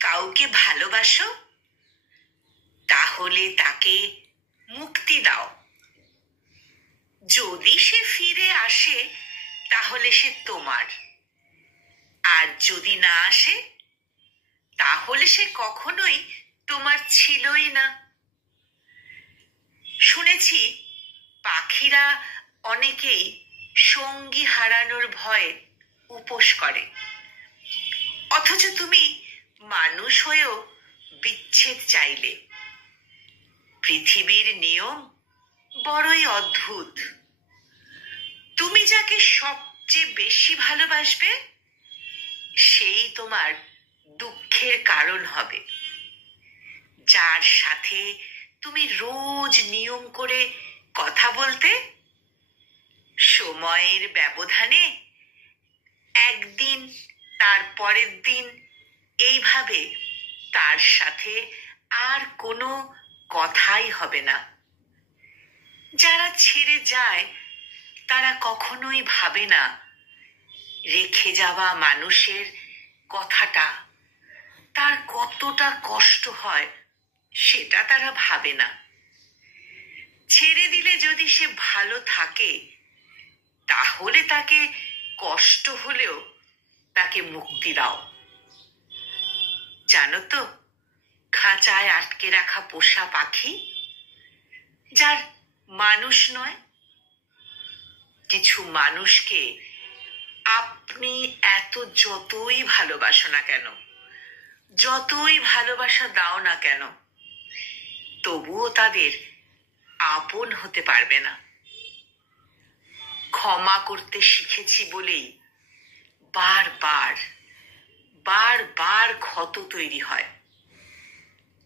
কাউকে ভালোবাসো, তাহলে তাকে মুক্তি দাও। যদি সে ফিরে আসে তাহলে সে তোমার, আর যদি না আসে তাহলে সে কখনোই তোমার ছিলই না। শুনেছি পাখিরা অনেকেই সঙ্গী হারানোর ভয়ে উপোস করে, অথচ তুমি মানুষ হয়েও বিচ্ছেদ চাইলে। পৃথিবীর নিয়ম বড়ই অদ্ভুত। তুমি যাকে সবচেয়ে বেশি ভালোবাসবে সেই তোমার দুঃখের কারণ হবে। যার সাথে তুমি রোজ নিয়ম করে কথা বলতে, সময়ের ব্যবধানে একদিন তার পরের দিন এইভাবে তার সাথে আর কোনো কথাই হবে না। যারা ছেড়ে যায় তারা কখনোই ভাবে না রেখে যাওয়া মানুষের কথাটা তার কতটা কষ্ট হয়, সেটা তারা ভাবে না। ছেড়ে দিলে যদি সে ভালো থাকে তাহলে তাকে কষ্ট হলেও তাকে মুক্তি দাও। জানো তো, খাঁচায় আটকে রাখা পোষা পাখি যার মানুষ নয়, কিছু মানুষকে আপনি এত যতই ভালোবাসো না কেন, যতই ভালোবাসা দাও না কেন, তবুও তাদের আপন হতে পারবে না। ক্ষমা করতে শিখেছি বলেই বারবার বারবার ক্ষত তৈরি হয়,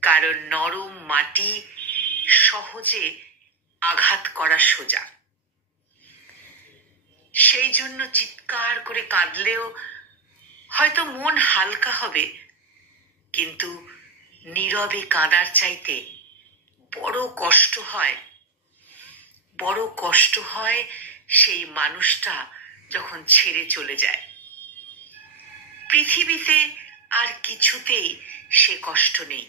কারণ নরম মাটি সহজে আঘাত করা সোজা। সেই জন্য চিৎকার করে কাঁদলেও হয়তো মন হালকা হবে, কিন্তু নীরবে কাঁদার চাইতে বড় কষ্ট হয় সেই মানুষটা যখন ছেড়ে চলে যায়। পৃথিবীতে আর কিছুতেই সে কষ্ট নেই।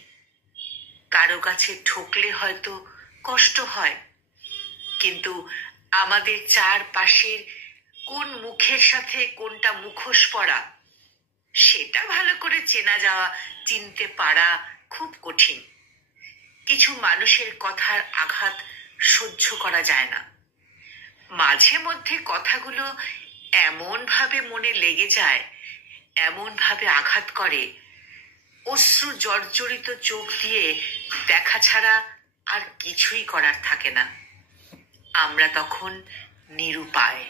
কারো কাছে ঠকলে হয়তো কষ্ট হয়, কিন্তু আমাদের চারপাশের কোন মুখের সাথে কোনটা মুখোশ পরা সেটা ভালো করে চেনা যাওয়া, চিনতে পারা খুব কঠিন। কিছু মানুষের কথার আঘাত সহ্য করা যায় না। মাঝে মধ্যে কথাগুলো এমন ভাবে মনে লেগে যায়, এমন ভাবে আঘাত করে, অশ্রু জর্জরিত চোখ দিয়ে দেখা ছাড়া আর কিছুই করার থাকে না। আমরা তখন নিরুপায়।